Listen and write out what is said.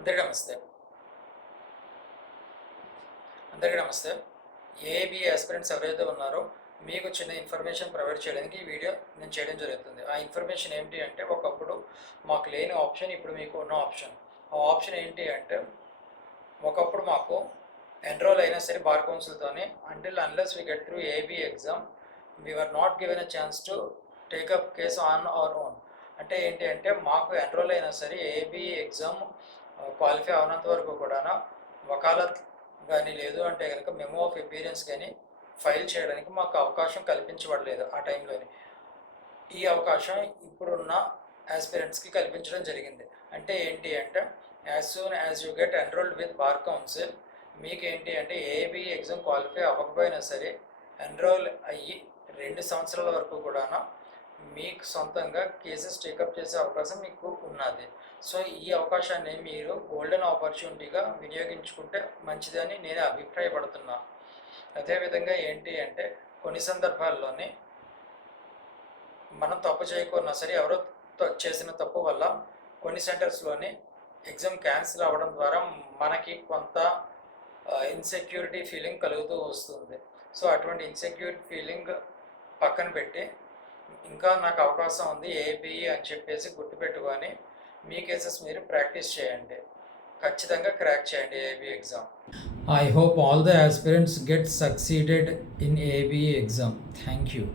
అందరికీ నమస్తే. అందరికీ నమస్తే. ఏబీ ఆస్పిరెంట్స్ ఎవరైతే ఉన్నారో మీకు చిన్న ఇన్ఫర్మేషన్ ప్రొవైడ్ చేయడానికి ఈ వీడియో నేను చేయడం జరుగుతుంది. ఆ ఇన్ఫర్మేషన్ ఏంటి అంటే, ఒకప్పుడు మాకు లేని ఆప్షన్ ఇప్పుడు మీకు ఉన్న ఆప్షన్. ఆ ఆప్షన్ ఏంటి అంటే, ఒకప్పుడు మాకు ఎన్రోల్ అయినా సరే బార్ కౌన్సిల్తోని until unless we get through AB exam we were not given a chance to take up case on our own. అంటే ఏంటి అంటే, మాకు ఎన్రోల్ అయినా సరే ఏబీ ఎగ్జామ్ క్వాలిఫై అవనంత వరకు కూడా వకాలత్ కానీ లేదు అంటే కనుక మెమో ఆఫ్ ఎపీరియన్స్ కానీ ఫైల్ చేయడానికి మాకు అవకాశం కల్పించబడలేదు ఆ టైంలోని. ఈ అవకాశం ఇప్పుడున్న ఆస్పిరెంట్స్కి కల్పించడం జరిగింది. అంటే ఏంటి అంటే, as soon as you get enrolled with bar council మీకు ఏంటి అంటే ఏబీ ఎగ్జామ్ క్వాలిఫై అవ్వకపోయినా సరే ఎన్రోల్ అయ్యి 2 సంవత్సరాల వరకు కూడా మీకు సొంతంగా కేసెస్ టేకప్ చేసే అవకాశం మీకు ఉన్నది. సో ఈ అవకాశాన్ని మీరు గోల్డెన్ ఆపర్చునిటీగా వినియోగించుకుంటే మంచిదని నేను అభిప్రాయపడుతున్నాను. అదేవిధంగా ఏంటి అంటే, కొన్ని సందర్భాల్లోని మనం తప్పు చేయకున్నా సరే ఎవరో చేసిన తప్పు వల్ల కొన్ని సెంటర్స్లోని ఎగ్జామ్ క్యాన్సిల్ అవ్వడం ద్వారా మనకి కొంత ఇన్సెక్యూరిటీ ఫీలింగ్ కలుగుతూ వస్తుంది. సో అటువంటి ఇన్సెక్యూరిటీ ఫీలింగ్ పక్కన పెట్టి ఇంకా నాకు అవకాశం ఉంది ఏబీఈ అని చెప్పేసి గుర్తుపెట్టుకొని మీ కేసెస్ మీరు ప్రాక్టీస్ చేయండి. ఖచ్చితంగా క్రాక్ చేయండి AB exam. I hope all the aspirants get succeeded in ABE exam. Thank you.